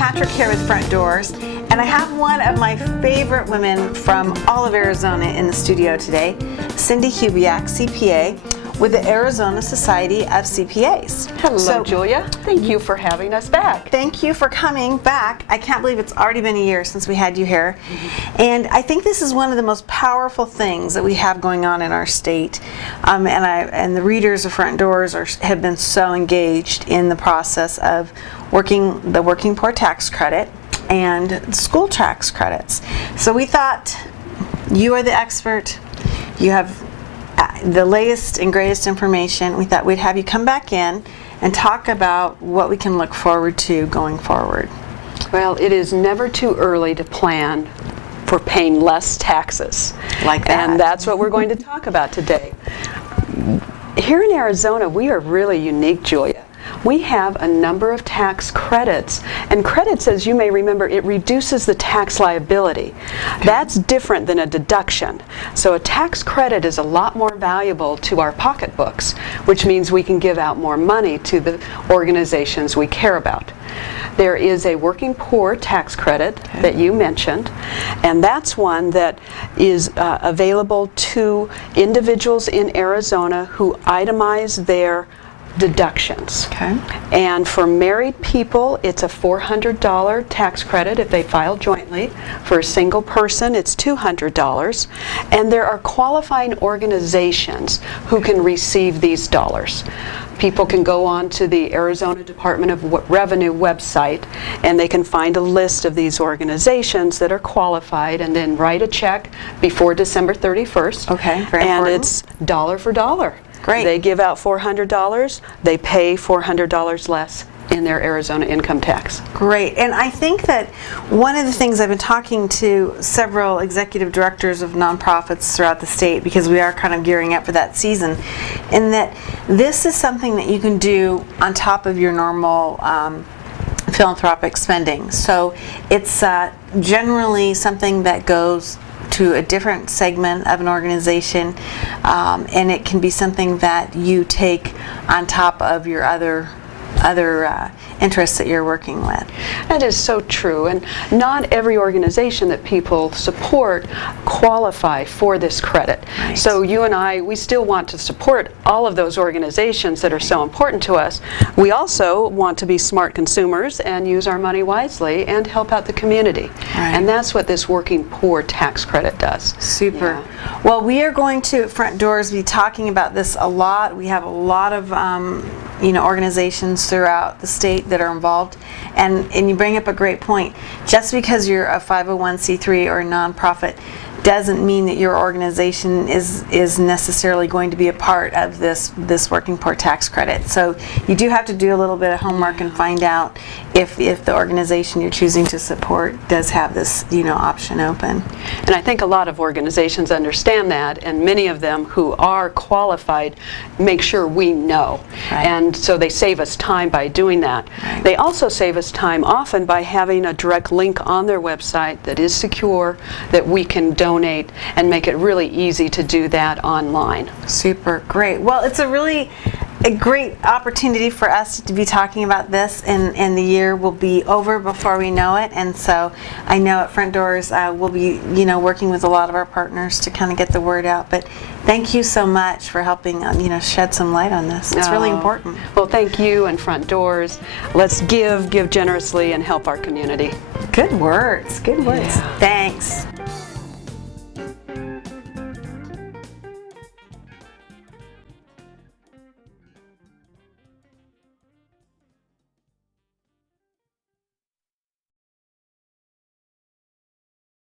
Patrick here with Front Doors, and I have one of my favorite women from all of Arizona in the studio today, Cindie Hubiak, CPA, with the Arizona Society of CPAs. Hello, Julia. Thank you for having us back. Thank you for coming back. I can't believe it's already been a year since we had you here. And I think this is one of the most powerful things that we have going on in our state. And the readers of Front Doors have been so engaged in the process of the Working Poor Tax Credit and school tax credits. So we thought, you are the expert. You have the latest and greatest information. We thought we'd have you come back in and talk about what we can look forward to going forward. Well, it is never too early to plan for paying less taxes. Like that. And that's what we're going to talk about today. Here in Arizona, we are really unique, Julia. We have a number of tax credits, and credits, as you may remember, it reduces the tax liability. That's different than a deduction. So a tax credit is a lot more valuable to our pocketbooks, which means we can give out more money to the organizations we care about. There is a working poor tax credit that you mentioned, and that's one that is available to individuals in Arizona who itemize their deductions. Okay. And for married people, it's a $400 tax credit if they file jointly. For a single person, it's $200. And there are qualifying organizations who can receive these dollars. People can go on to the Arizona Department of Revenue website, and they can find a list of these organizations that are qualified, and then write a check before December 31st. Okay, very and important. It's dollar for dollar. Great. They give out $400, they pay $400 less in their Arizona income tax. Great. And I think that one of the things I've been talking to several executive directors of nonprofits throughout the state, because we are kind of gearing up for that season, in that this is something that you can do on top of your normal philanthropic spending. So it's generally something that goes to a different segment of an organization, and it can be something that you take on top of your other interests that you're working with. That is so true, and not every organization that people support qualify for this credit. Right. So you and I, we still want to support all of those organizations that are so important to us. We also want to be smart consumers and use our money wisely and help out the community. Right. And that's what this Working Poor tax credit does. Super. Yeah. Well, we are going to, at Front Doors, be talking about this a lot. We have a lot of organizations throughout the state that are involved, and you bring up a great point. Just because you're a 501c3 or a nonprofit doesn't mean that your organization is necessarily going to be a part of this Working Poor tax credit. So you do have to do a little bit of homework and find out if the organization you're choosing to support does have this option open. And I think a lot of organizations understand that, and many of them who are qualified make sure we know. Right. And so they save us time by doing that. Right. They also save us time often by having a direct link on their website that is secure, that we can donate, and make it really easy to do that online. Super, great. Well, it's a great opportunity for us to be talking about this, and the year will be over before we know it. And so I know at Front Doors we'll be working with a lot of our partners to kind of get the word out. But thank you so much for helping shed some light on this. It's really important. Well, thank you and Front Doors. Let's give generously, and help our community. Good words. Good words. Yeah. Thanks.